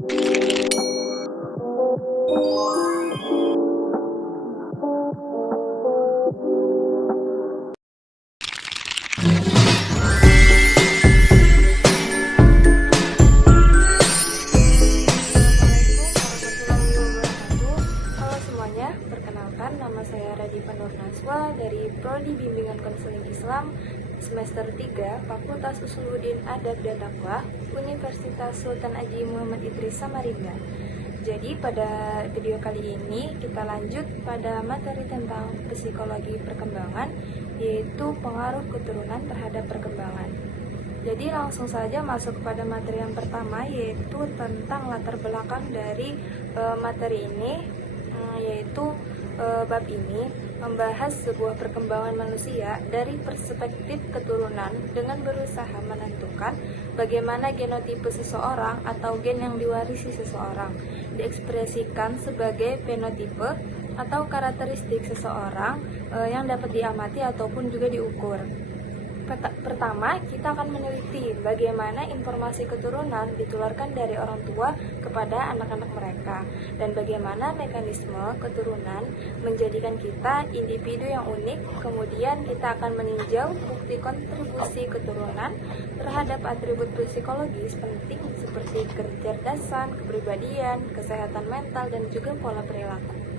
Halo semuanya, perkenalkan nama saya Radifa Nur Naswa dari Prodi Bimbingan Konseling Islam semester 3 Fakultas Usuluddin Adab dan Dakwah Universitas Sultan Haji Muhammad Idris Samarinda. Jadi pada video kali ini kita lanjut pada materi tentang psikologi perkembangan, yaitu pengaruh keturunan terhadap perkembangan. Jadi langsung saja masuk pada materi yang pertama, yaitu tentang latar belakang dari materi ini, yaitu bab ini membahas sebuah perkembangan manusia dari perspektif keturunan dengan berusaha menentukan bagaimana genotipe seseorang atau gen yang diwarisi seseorang diekspresikan sebagai fenotipe atau karakteristik seseorang yang dapat diamati ataupun juga diukur. Pertama, kita akan meneliti bagaimana informasi keturunan ditularkan dari orang tua kepada anak-anak mereka, dan bagaimana mekanisme keturunan menjadikan kita individu yang unik. Kemudian kita akan meninjau bukti kontribusi keturunan terhadap atribut psikologis penting seperti kecerdasan, kepribadian, kesehatan mental, dan juga pola perilaku.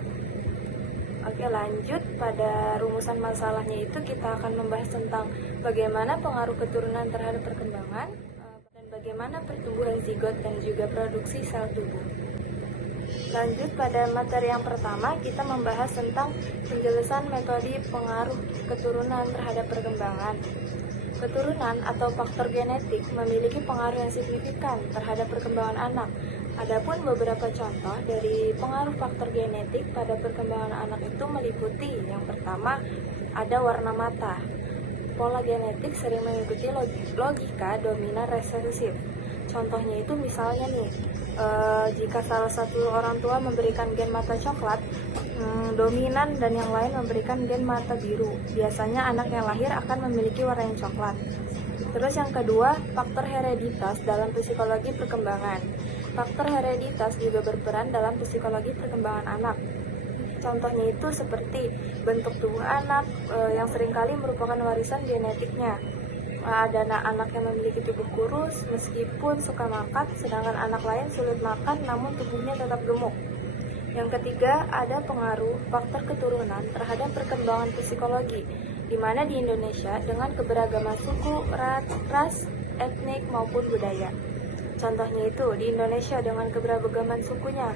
Oke, lanjut pada rumusan masalahnya, itu kita akan membahas tentang bagaimana pengaruh keturunan terhadap perkembangan dan bagaimana pertumbuhan zigot dan juga produksi sel tubuh. Lanjut pada materi yang pertama, kita membahas tentang penjelasan metode pengaruh keturunan terhadap perkembangan. Keturunan atau faktor genetik memiliki pengaruh yang signifikan terhadap perkembangan anak. Adapun beberapa contoh dari pengaruh faktor genetik pada perkembangan anak itu meliputi: yang pertama, ada warna mata. Pola genetik sering mengikuti logika dominan resesif. Contohnya itu misalnya nih, jika salah satu orang tua memberikan gen mata coklat dominan dan yang lain memberikan gen mata biru, biasanya anak yang lahir akan memiliki warna yang coklat. Terus yang kedua, faktor hereditas dalam psikologi perkembangan. Faktor hereditas juga berperan dalam psikologi perkembangan anak. Contohnya itu seperti bentuk tubuh anak yang seringkali merupakan warisan genetiknya. Ada anak yang memiliki tubuh kurus meskipun suka makan, sedangkan anak lain sulit makan namun tubuhnya tetap gemuk. Yang ketiga, ada pengaruh faktor keturunan terhadap perkembangan psikologi, di mana di Indonesia dengan keberagaman suku, ras, etnik maupun budaya. Contohnya itu di Indonesia dengan keberagaman sukunya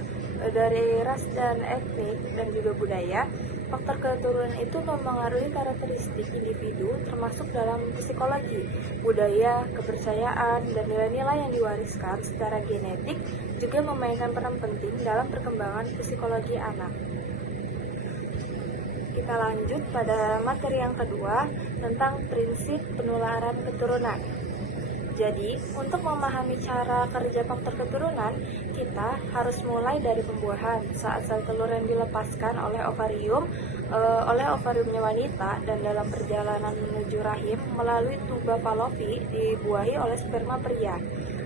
dari ras dan etnik dan juga budaya, faktor keturunan itu mempengaruhi karakteristik individu termasuk dalam psikologi, budaya, kepercayaan, dan nilai-nilai yang diwariskan secara genetik juga memainkan peran penting dalam perkembangan psikologi anak. Kita lanjut pada materi yang kedua tentang prinsip penularan keturunan. Jadi, untuk memahami cara kerja faktor keturunan, kita harus mulai dari pembuahan saat sel telur yang dilepaskan oleh ovariumnya wanita dan dalam perjalanan menuju rahim melalui tuba Fallopi dibuahi oleh sperma pria.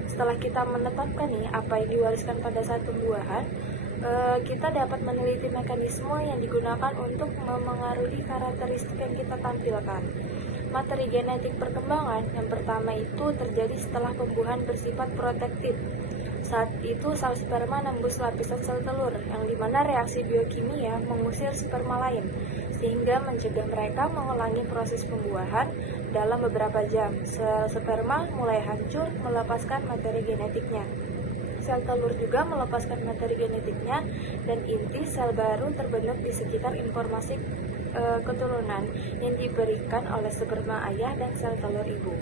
Setelah kita menetapkan nih apa yang diwariskan pada saat pembuahan, kita dapat meneliti mekanisme yang digunakan untuk memengaruhi karakteristik yang kita tampilkan. Materi genetik perkembangan yang pertama itu terjadi setelah pembuahan bersifat protektif. Saat itu sel sperma nembus lapisan sel telur, yang dimana reaksi biokimia mengusir sperma lain, sehingga mencegah mereka mengulangi proses pembuahan. Dalam beberapa jam, sel sperma mulai hancur melepaskan materi genetiknya. Sel telur juga melepaskan materi genetiknya, dan inti sel baru terbentuk di sekitar informasi keturunan yang diberikan oleh sperma ayah dan sel telur ibu.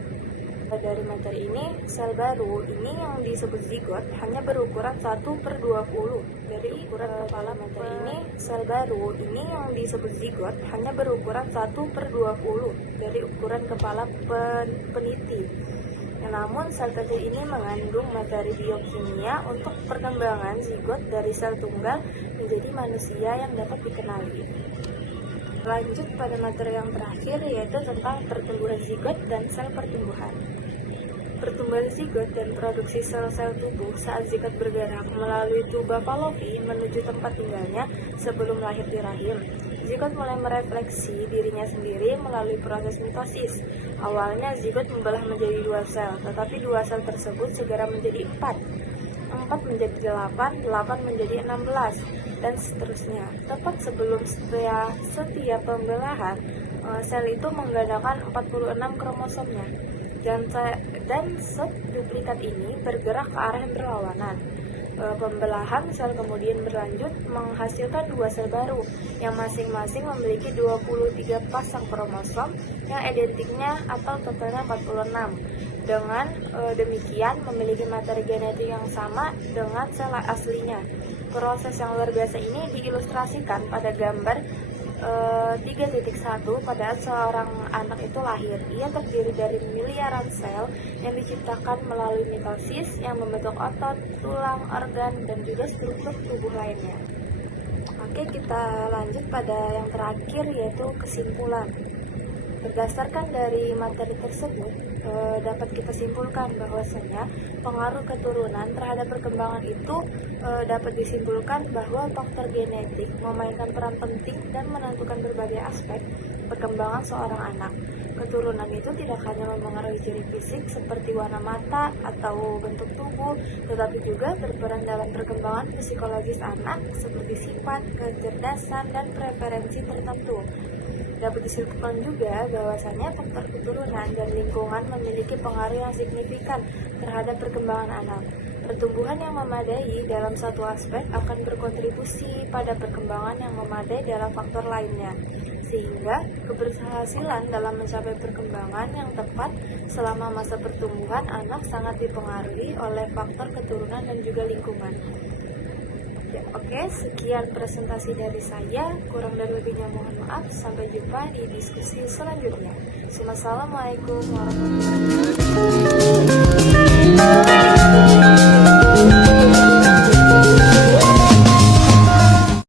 Dari materi ini, sel baru ini yang disebut zigot hanya berukuran 1/20 dari ukuran kepala. Materi ini, sel baru ini yang disebut zigot hanya berukuran 1/20 dari ukuran kepala peniti. Namun sel kecil ini mengandung materi biokimia untuk perkembangan zigot dari sel tunggal menjadi manusia yang dapat dikenali. Lanjut pada materi yang terakhir, yaitu tentang pertumbuhan zigot dan sel pertumbuhan. Pertumbuhan zigot dan produksi sel-sel tubuh saat zigot bergerak melalui tuba Fallopi menuju tempat tinggalnya sebelum lahir di rahim. Zigot mulai merefleksi dirinya sendiri melalui proses mitosis. Awalnya zigot membelah menjadi 2 sel, tetapi 2 sel tersebut segera menjadi 4. 4 menjadi 8, 8 menjadi 16, dan seterusnya. Tepat sebelum setiap pembelahan, sel itu menggandakan 46 kromosomnya. Dan duplikat ini bergerak ke arah yang berlawanan. Pembelahan sel kemudian berlanjut menghasilkan 2 sel baru yang masing-masing memiliki 23 pasang kromosom yang identiknya atau totalnya 46. Dengan demikian memiliki materi genetik yang sama dengan sel aslinya. Proses yang luar biasa ini diilustrasikan pada gambar 3.1 pada saat seorang anak itu lahir. Ia terdiri dari miliaran sel yang diciptakan melalui mitosis yang membentuk otot, tulang, organ, dan juga struktur tubuh lainnya. Oke, kita lanjut pada yang terakhir, yaitu kesimpulan. Berdasarkan dari materi tersebut, dapat kita simpulkan bahwasanya pengaruh keturunan terhadap perkembangan itu dapat disimpulkan bahwa faktor genetik memainkan peran penting dan menentukan berbagai aspek perkembangan seorang anak. Keturunan itu tidak hanya mempengaruhi ciri fisik seperti warna mata atau bentuk tubuh, tetapi juga berperan dalam perkembangan psikologis anak seperti sifat, kecerdasan, dan preferensi tertentu. Dapat disimpulkan juga bahwasanya faktor keturunan dan lingkungan memiliki pengaruh yang signifikan terhadap perkembangan anak. Pertumbuhan yang memadai dalam satu aspek akan berkontribusi pada perkembangan yang memadai dalam faktor lainnya, sehingga keberhasilan dalam mencapai perkembangan yang tepat selama masa pertumbuhan anak sangat dipengaruhi oleh faktor keturunan dan juga lingkungan. Ya, oke, sekian presentasi dari saya. Kurang dan lebihnya mohon maaf. Sampai jumpa di diskusi selanjutnya. Assalamualaikum warahmatullahi wabarakatuh.